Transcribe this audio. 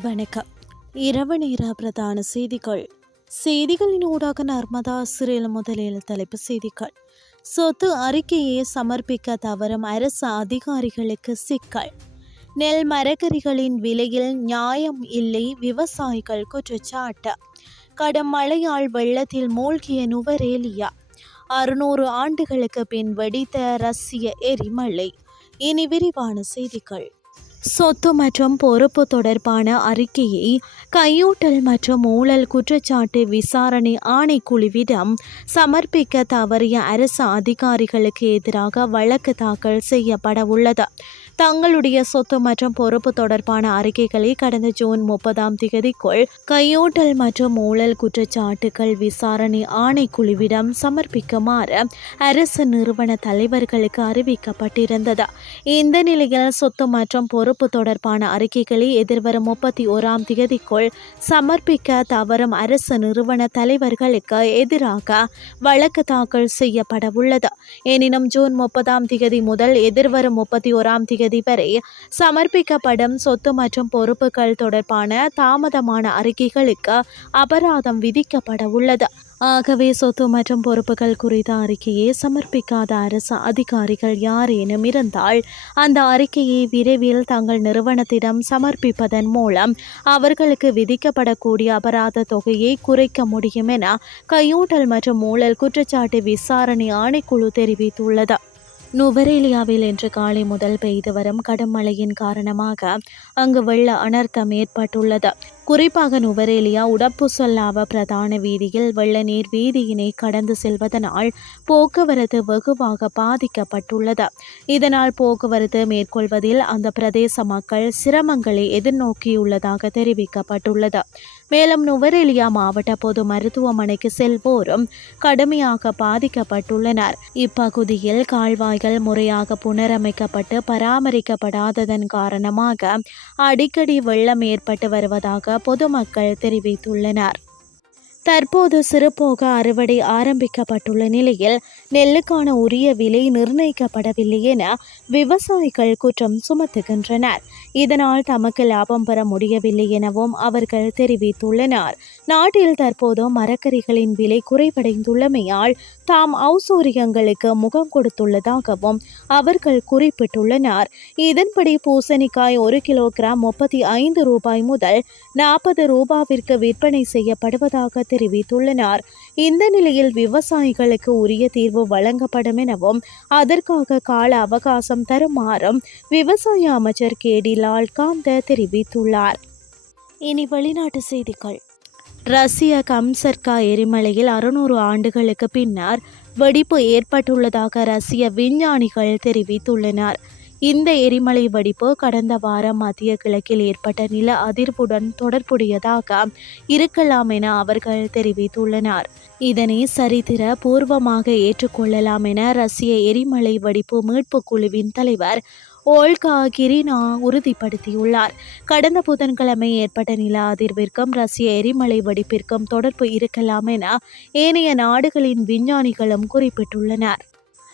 வணக்கம். இரவு நேர பிரதான செய்திகள். செய்திகளின் ஊடாக நர்மதா சிறையில் முதலில் தலைப்பு செய்திகள். சொத்து அறிக்கையை சமர்ப்பிக்க தவறும் அரசு அதிகாரிகளுக்கு சிக்கல். நெல் மரக்கறிகளின் விலையில் நியாயம் இல்லை விவசாயிகள் குற்றச்சாட்டு. கடும் மழையால் வெள்ளத்தில் மூழ்கிய நுவரேலியா. அறுநூறு ஆண்டுகளுக்கு பின் வெடித்த ரஷ்ய எரிமலை. இனி விரிவான செய்திகள். சொத்து மற்றும் பொறுப்பு தொடர்பான அறிக்கையை கையூட்டல் மற்றும் ஊழல் குற்றச்சாட்டு விசாரணை ஆணைக்குழுவிடம் சமர்ப்பிக்க தவறிய அரசு அதிகாரிகளுக்கு எதிராக வழக்கு தாக்கல் செய்யப்பட உள்ளது தங்களுடைய சொத்து மற்றும் பொறுப்பு தொடர்பான அறிக்கைகளை கடந்த ஜூன் முப்பதாம் தேதிக்குள் கையூட்டல் மற்றும் ஊழல் குற்றச்சாட்டுகள் விசாரணை ஆணைக்குழுவிடம் சமர்ப்பிக்குமாறு அரசு நிறுவன தலைவர்களுக்கு அறிவிக்கப்பட்டிருந்தது. இந்த நிலையில் சொத்து மற்றும் பொறுப்பு தொடர்பான அறிக்கைகளை எதிர்வரும் முப்பத்தி ஓராம் தேதிக்குள் சமர்ப்பிக்க தவறும் அரசு நிறுவன தலைவர்களுக்கு எதிராக வழக்கு தாக்கல் செய்யப்பட உள்ளது எனினும் ஜூன் முப்பதாம் தேதி முதல் எதிர்வரும் முப்பத்தி ஓராம் தேதி வரை சமர்ப்பிக்கப்படும் சொத்து மற்றும் பொறுப்புகள் தொடர்பான தாமதமான அறிக்கைகளுக்கு அபராதம் விதிக்கப்பட உள்ளது. ஆகவே சொத்து மற்றும் பொறுப்புகள் குறித்த அறிக்கையை சமர்ப்பிக்காத அரசு அதிகாரிகள் யாரேனும் இருந்தால் அந்த அறிக்கையை விரைவில் தங்கள் நிறுவனத்திடம் சமர்ப்பிப்பதன் மூலம் அவர்களுக்கு விதிக்கப்படக்கூடிய அபராத தொகையை குறைக்க முடியும் என கையூட்டல் மற்றும் ஊழல் குற்றச்சாட்டு விசாரணை ஆணைக்குழு தெரிவித்துள்ளது. நுவரேலியாவில் இன்று காலை முதல் பெய்து வரும் கடும் மழையின் காரணமாக அங்கு வெள்ள அனர்த்தம் ஏற்பட்டுள்ளது. குறிப்பாக நுவரேலியா உடப்புசொல்லாவ பிரதான வீதியில் வெள்ள நீர் வீதியினை கடந்து செல்வதனால் போக்குவரத்து வெகுவாக பாதிக்கப்பட்டுள்ளது. இதனால் போக்குவரத்து மேற்கொள்வதில் அந்த பிரதேச மக்கள் சிரமங்களை எதிர்நோக்கியுள்ளதாக தெரிவிக்கப்பட்டுள்ளது. மேலும் நுவரேலியா மாவட்ட பொது மருத்துவமனைக்கு செல்வோரும் கடுமையாக பாதிக்கப்பட்டுள்ளனர். இப்பகுதியில் கால்வாய்கள் முறையாக புனரமைக்கப்பட்டு பராமரிக்கப்படாததன் காரணமாக அடிக்கடி வெள்ளம் ஏற்பட்டு வருவதாக பொதுமக்கள் தெரிவித்துள்ளனர். தற்போது சிறுபோக அறுவடை ஆரம்பிக்கப்பட்டுள்ள நிலையில் நெல்லுக்கான உரிய விலை நிர்ணயிக்கப்படவில்லை என விவசாயிகள் குற்றம் சுமத்துகின்றனர். இதனால் தமக்கு லாபம் பெற முடியவில்லை எனவும் அவர்கள் தெரிவித்துள்ளனர். நாட்டில் தற்போது மரக்கறிகளின் விலை குறைவடைந்துள்ளமையால் தாம் ஔசூரியங்களுக்கு முகம் கொடுத்துள்ளதாகவும் அவர்கள் குறிப்பிட்டுள்ளனர். இதன்படி பூசணிக்காய் ஒரு கிலோகிராம் முப்பத்தி ஐந்து ரூபாய் முதல் நாற்பது ரூபாவிற்கு விற்பனை செய்யப்படுவதாக தெரிவித்துள்ளனர். இந்த நிலையில் விவசாயிகளுக்கு உரிய தீர்வு வழங்கப்படும் எனவும் அதற்காக கால அவகாசம் தருமாறும் விவசாய அமைச்சர் கே. டி. லால்காந்த தெரிவித்துள்ளார். இனி வெளிநாட்டு செய்திகள். ரஷ்ய கம்சர்கா எரிமலையில் அறுநூறு ஆண்டுகளுக்கு பின்னர் வெடிப்பு ஏற்பட்டுள்ளதாக ரஷ்ய விஞ்ஞானிகள் தெரிவித்துள்ளனர். இந்த எரிமலை வெடிப்பு கடந்த வாரம் மத்திய கிழக்கில் ஏற்பட்ட நில அதிர்வுடன் தொடர்புடையதாக இருக்கலாம் என அவர்கள் தெரிவித்துள்ளனர். இதனை சரித்திர பூர்வமாக ஏற்றுக்கொள்ளலாம் என ரஷ்ய எரிமலை வெடிப்பு மீட்பு குழுவின் தலைவர் ஓல்கா கிரினா உறுதிப்படுத்தியுள்ளார். கடந்த புதன்கிழமை ஏற்பட்ட நில அதிர்விற்கும் ரஷ்ய எரிமலை வெடிப்பிற்கும் தொடர்பு இருக்கலாம் என ஏனைய நாடுகளின் விஞ்ஞானிகளும் குறிப்பிட்டுள்ளனர்.